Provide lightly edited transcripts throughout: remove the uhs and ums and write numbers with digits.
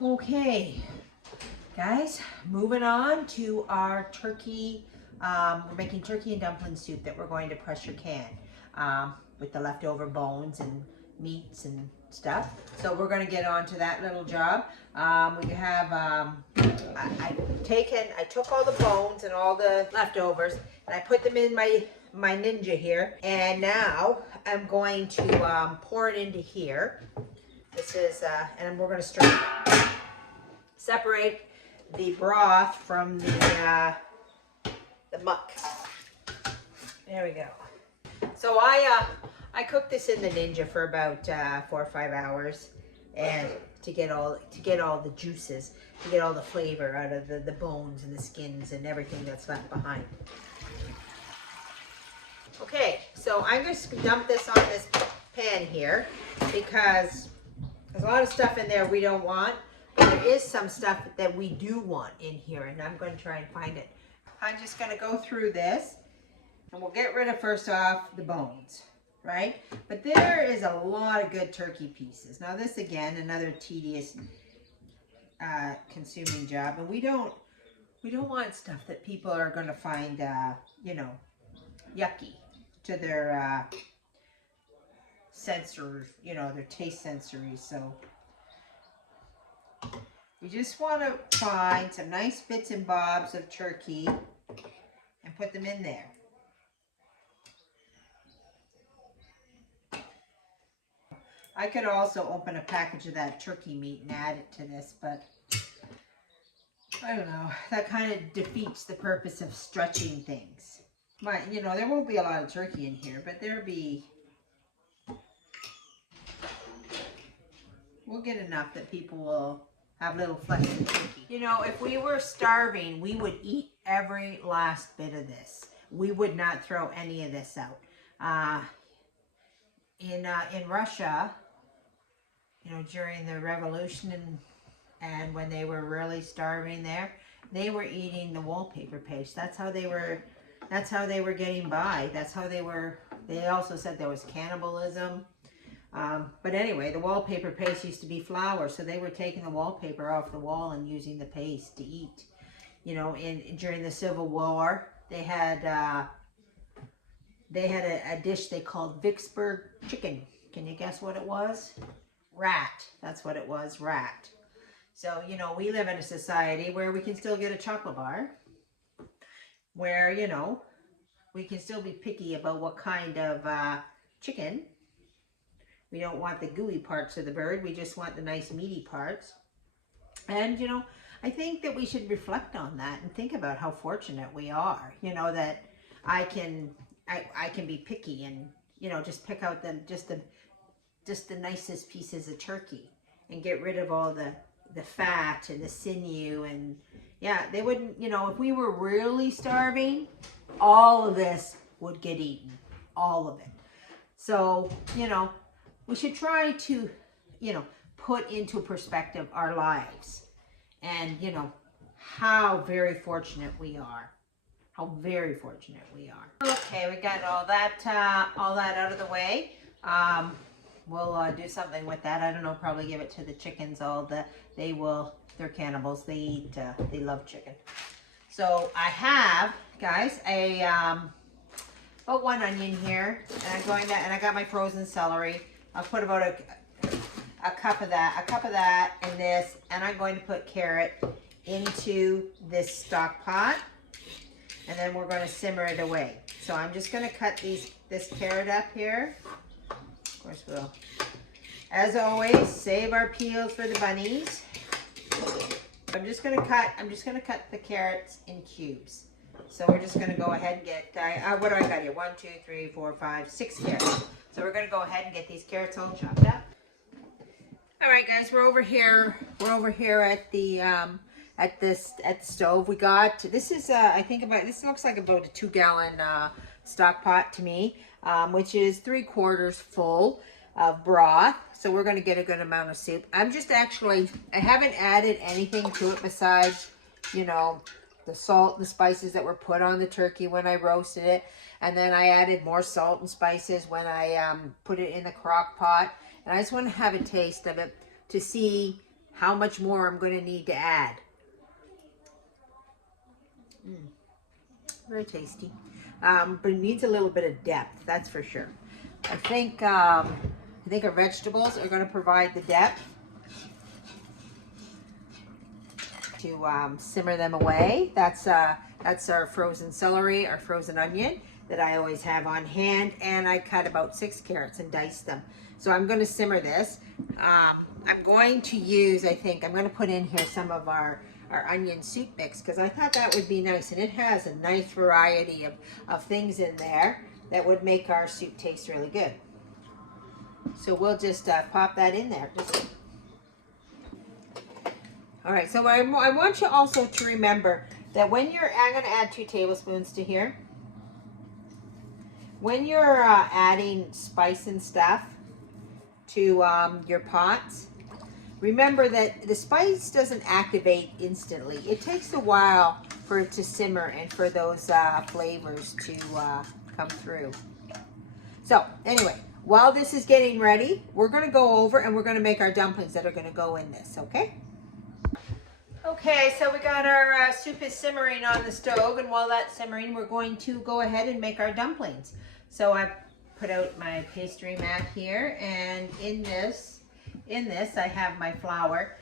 Okay, guys, moving on to our turkey. We're making turkey and dumpling soup that we're going to pressure can with the leftover bones and meats and stuff. So we're going to get on to that little job. We have, I took all the bones and all the leftovers and I put them in my Ninja here. And now I'm going to pour it into here. This is, and we're going to separate the broth from the muck. There we go. So I cooked this in the Ninja for about 4 or 5 hours, and to get all the juices, to get all the flavor out of the bones and the skins and everything that's left behind. Okay, so I'm just gonna dump this on this pan here because there's a lot of stuff in there we don't want. There is some stuff that we do want in here, and I'm going to try and find it. I'm just going to go through this, and we'll get rid of, first off, the bones, right? But there is a lot of good turkey pieces. Now this, again, another tedious consuming job, and we don't want stuff that people are going to find, you know, yucky to their sensors, you know, their taste sensories. So we just want to find some nice bits and bobs of turkey and put them in there. I could also open a package of that turkey meat and add it to this, but I don't know. That kind of defeats the purpose of stretching things. You know, there won't be a lot of turkey in here, but there'll be... We'll get enough that people will have little flecks of turkey. You know, if we were starving, we would eat every last bit of this. We would not throw any of this out. In Russia, you know, during the revolution and when they were really starving there, they were eating the wallpaper paste. That's how they were getting by. That's how they also said there was cannibalism. But anyway, the wallpaper paste used to be flour, so they were taking the wallpaper off the wall and using the paste to eat. You know, during the Civil War, they had a dish they called Vicksburg chicken. Can you guess what it was? Rat. That's what it was, rat. So, you know, we live in a society where we can still get a chocolate bar, where, you know, we can still be picky about what kind of chicken. We don't want the gooey parts of the bird. We just want the nice meaty parts. And, you know, I think that we should reflect on that and think about how fortunate we are. You know, that I can be picky and, you know, just pick out just the nicest pieces of turkey and get rid of all the fat and the sinew. And yeah, they wouldn't, you know, if we were really starving, all of this would get eaten, all of it. So, you know, we should try to, you know, put into perspective our lives and, you know, how very fortunate we are. How very fortunate we are. Okay, we got all that out of the way. We'll do something with that. I don't know, probably give it to the chickens. They're cannibals. They love chicken. So I have, guys, about 1 onion here, and I got my frozen celery. I'll put about a cup of that in this, and I'm going to put carrot into this stock pot, and then we're going to simmer it away. So I'm just going to cut this carrot up here. Of course, we'll, as always, save our peels for the bunnies. I'm just going to cut the carrots in cubes. So we're just going to go ahead and get, what do I got here? 1, 2, 3, 4, 5, 6 carrots. So we're going to go ahead and get these carrots all chopped up. All right, guys, we're over here at the stove. We got, this is this looks like about a 2-gallon stock pot to me, which is 3/4 full of broth. So we're going to get a good amount of soup. I haven't added anything to it besides, you know, the salt and the spices that were put on the turkey when I roasted it. And then I added more salt and spices when I put it in the crock pot. And I just want to have a taste of it to see how much more I'm going to need to add. Very tasty. But it needs a little bit of depth, that's for sure. I think our vegetables are going to provide the depth to simmer them away. That's our frozen celery, our frozen onion that I always have on hand, and I cut about 6 carrots and dice them. So I'm going to simmer this. I'm going to use, I'm going to put in here some of our onion soup mix, because I thought that would be nice, and it has a nice variety of things in there that would make our soup taste really good. So we'll just pop that in there. All right, so I want you also to remember that when I'm going to add 2 tablespoons to here. When you're adding spice and stuff to your pots, remember that the spice doesn't activate instantly. It takes a while for it to simmer and for those flavors to come through. So anyway, while this is getting ready, we're going to go over and we're going to make our dumplings that are going to go in this, okay? Okay, so we got our soup is simmering on the stove, and while that's simmering, we're going to go ahead and make our dumplings. So I've put out my pastry mat here, and in this I have my flour.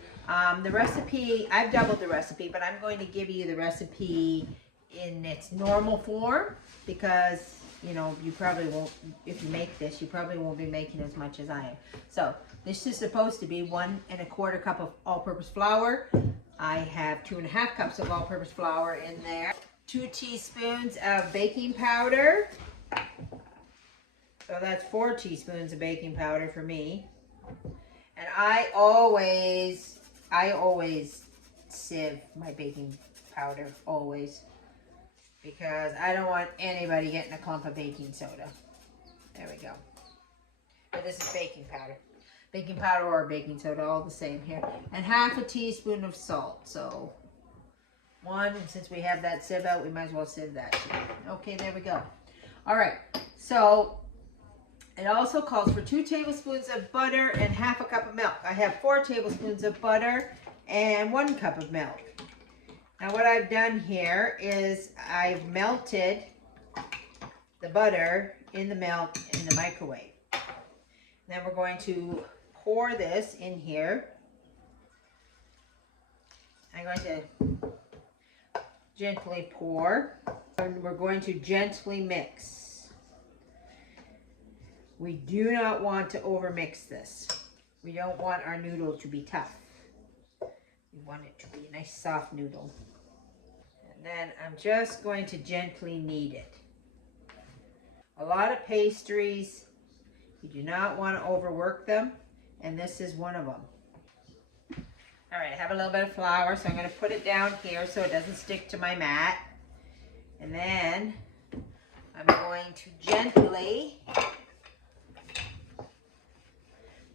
The recipe, I've doubled the recipe, but I'm going to give you the recipe in its normal form, because you know, you probably won't, if you make this, you probably won't be making as much as I am. So this is supposed to be 1 1/4 cup of all-purpose flour. I have 2 1/2 cups of all-purpose flour in there. 2 teaspoons of baking powder. So that's 4 teaspoons of baking powder for me. And I always sieve my baking powder, always. Because I don't want anybody getting a clump of baking soda. There we go. But this is baking powder. Baking powder or baking soda, all the same here. And 1/2 teaspoon of salt. So 1, and since we have that sieve out, we might as well sieve that too. Okay, there we go. All right, so it also calls for 2 tablespoons of butter and 1/2 cup of milk. I have 4 tablespoons of butter and 1 cup of milk. Now what I've done here is I've melted the butter in the milk in the microwave. Then we're going to pour this in here. I'm going to gently pour, and we're going to gently mix. We do not want to overmix this. We don't want our noodle to be tough. We want it to be a nice soft noodle. And then I'm just going to gently knead it. A lot of pastries, you do not want to overwork them, and this is one of them. All right, I have a little bit of flour, so I'm going to put it down here so it doesn't stick to my mat. And then I'm going to gently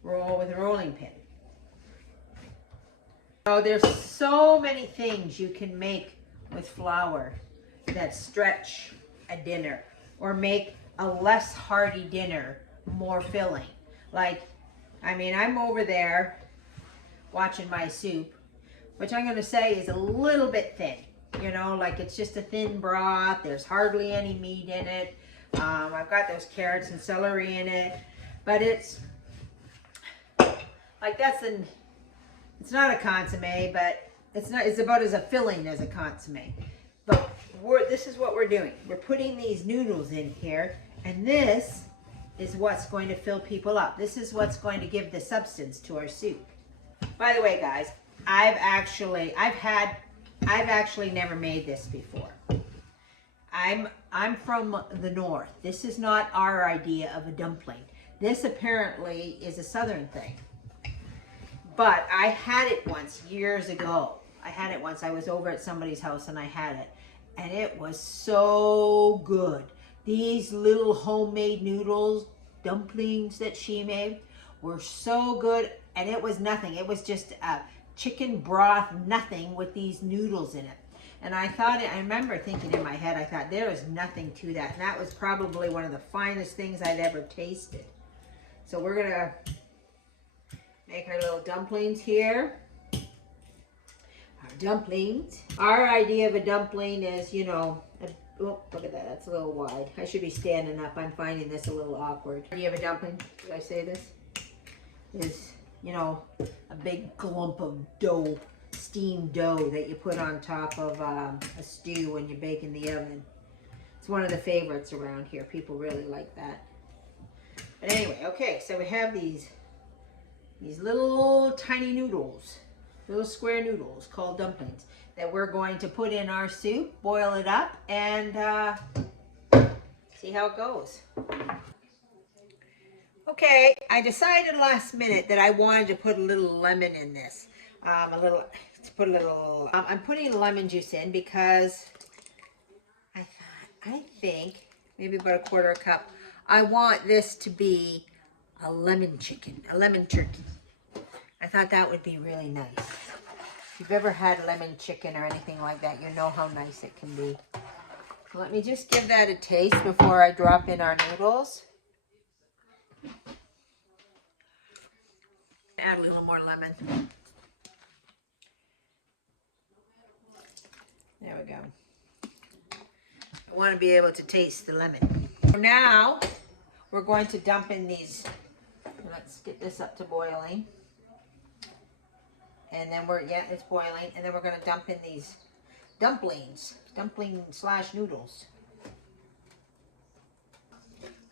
roll with a rolling pin. Oh, there's so many things you can make with flour that stretch a dinner or make a less hearty dinner more filling. Like, I mean, I'm over there watching my soup, which I'm going to say is a little bit thin. You know, like it's just a thin broth. There's hardly any meat in it. I've got those carrots and celery in it, but it's like it's not a consomme, but it's about as a filling as a consomme. But this is what we're doing. We're putting these noodles in here, and this is what's going to fill people up. This is what's going to give the substance to our soup. By the way, guys, I've actually never made this before. I'm from the north. This is not our idea of a dumpling. This apparently is a southern thing. But I had it once years ago. I was over at somebody's house and I had it. And it was so good. These little homemade noodles, dumplings that she made were so good. And it was nothing. It was just a chicken broth, nothing with these noodles in it. And I remember thinking in my head, I thought there is nothing to that. And that was probably one of the finest things I'd ever tasted. So we're gonna make our little dumplings here. dumplings. Our idea of a dumpling is, you know, oh, look at that, that's a little wide. I should be standing up. I'm finding this a little awkward. The idea of a dumpling, did I say this? Is, you know, a big clump of dough, steamed dough that you put on top of a stew when you bake in the oven. It's one of the favorites around here. People really like that. But anyway, okay, so we have these little tiny noodles, little square noodles called dumplings that we're going to put in our soup, boil it up, and see how it goes. Okay, I decided last minute that I wanted to put a little lemon in this. I'm putting lemon juice in because I think maybe about a quarter cup. I want this to be a lemon chicken, a lemon turkey. I thought that would be really nice. If you've ever had lemon chicken or anything like that, you know how nice it can be. So let me just give that a taste before I drop in our noodles. Add a little more lemon. There we go. I want to be able to taste the lemon. So now we're going to dump in these. Let's get this up to boiling. And then it's boiling. And then we're going to dump in these dumplings, dumpling/noodles.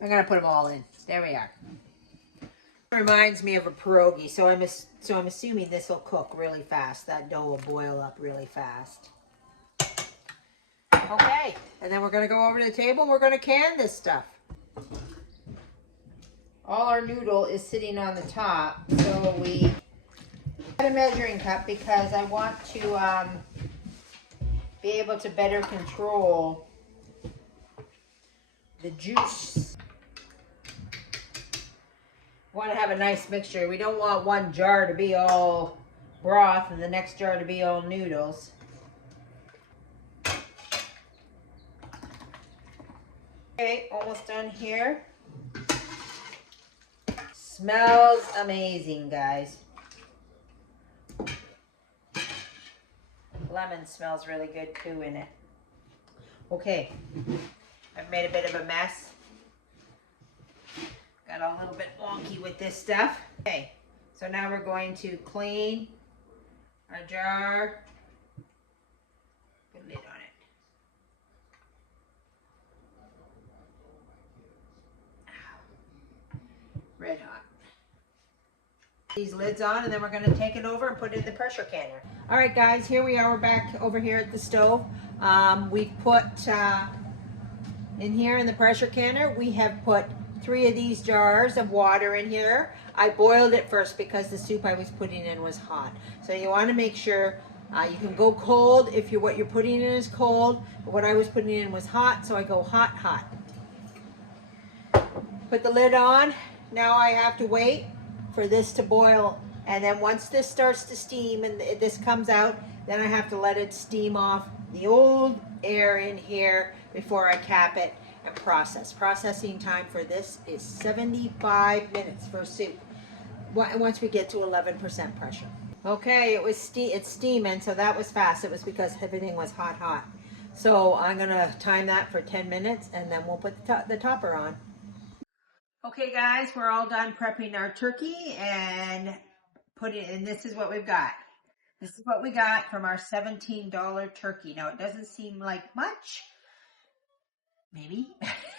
I'm going to put them all in. There we are. It reminds me of a pierogi, so I'm assuming this will cook really fast. That dough will boil up really fast. Okay, and then we're going to go over to the table and we're going to can this stuff. All our noodle is sitting on the top, so we got a measuring cup because I want to be able to better control the juice. We want to have a nice mixture. We don't want one jar to be all broth and the next jar to be all noodles. Okay, almost done here. Smells amazing, guys. Lemon smells really good too in it. Okay, I've made a bit of a mess. Got a little bit wonky with this stuff. Okay, so now we're going to clean our jar. Put a lid on it. Red hot. These lids on, and then we're going to take it over and put it in the pressure canner. All right, guys, here we are. We're back over here at the stove. We've put in here in the pressure canner, we have put 3 of these jars of water in here. I boiled it first because the soup I was putting in was hot. So you want to make sure you can go cold if what you're putting in is cold. But what I was putting in was hot, so I go hot, hot. Put the lid on. Now I have to wait for this to boil, and then once this starts to steam and this comes out, then I have to let it steam off the old air in here before I cap it and process. Processing time for this is 75 minutes for soup once we get to 11% pressure. Okay, it's steaming, so that was fast. It was because everything was hot. So I'm gonna time that for 10 minutes and then we'll put the topper on. Okay, guys, we're all done prepping our turkey and this is what we've got. This is what we got from our $17 turkey. Now, it doesn't seem like much. Maybe.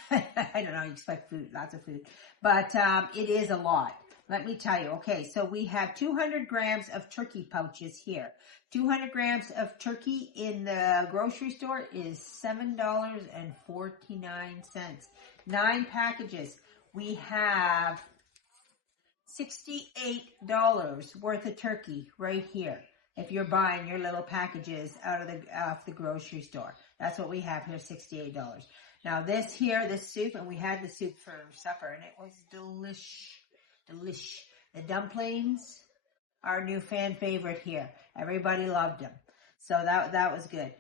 I don't know. You expect food, lots of food. But it is a lot. Let me tell you. Okay, so we have 200 grams of turkey pouches here. 200 grams of turkey in the grocery store is $7.49. 9 packages. We have $68 worth of turkey right here. If you're buying your little packages off the grocery store, that's what we have here, $68. Now this soup, and we had the soup for supper, and it was delish. The dumplings, our new fan favorite here. Everybody loved them, so that was good.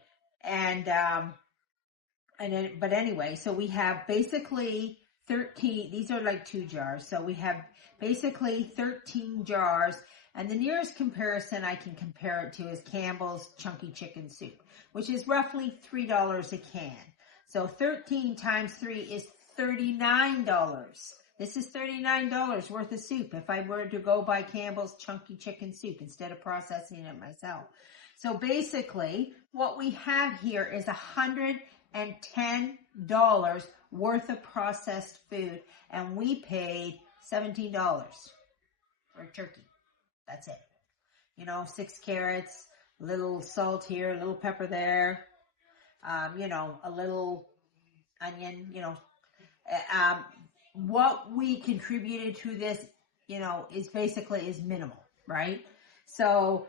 But anyway, so we have basically 13, these are like 2 jars. So we have basically 13 jars, And the nearest comparison I can compare it to is Campbell's Chunky Chicken Soup, which is roughly $3 a can. So 13 times 3 is $39. This is $39 worth of soup if I were to go buy Campbell's Chunky Chicken Soup instead of processing it myself. So basically, what we have here is $110 worth of processed food, and we paid $17 for a turkey. That's it. 6 carrots, a little salt here, a little pepper there, a little onion, what we contributed to this, is minimal, right? So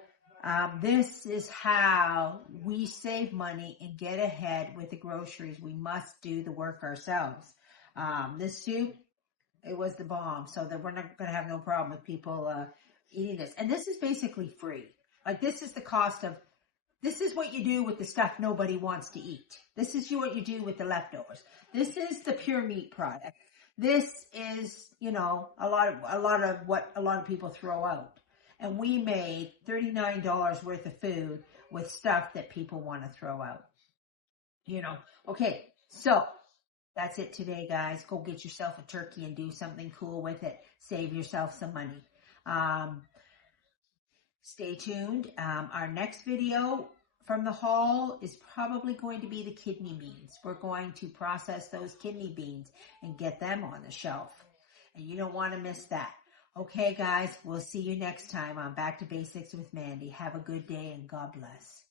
this is how we save money and get ahead with the groceries. We must do the work ourselves. This soup, it was the bomb, so that we're not going to have no problem with people eating this. And this is basically free. Like, this is the cost of, this is what you do with the stuff nobody wants to eat. This is what you do with the leftovers. This is the pure meat product. This is, a lot of what a lot of people throw out. And we made $39 worth of food with stuff that people want to throw out. Okay, so that's it today, guys. Go get yourself a turkey and do something cool with it. Save yourself some money. Stay tuned. Our next video from the haul is probably going to be the kidney beans. We're going to process those kidney beans and get them on the shelf. And you don't want to miss that. Okay, guys, we'll see you next time on Back to Basics with Mandy. Have a good day and God bless.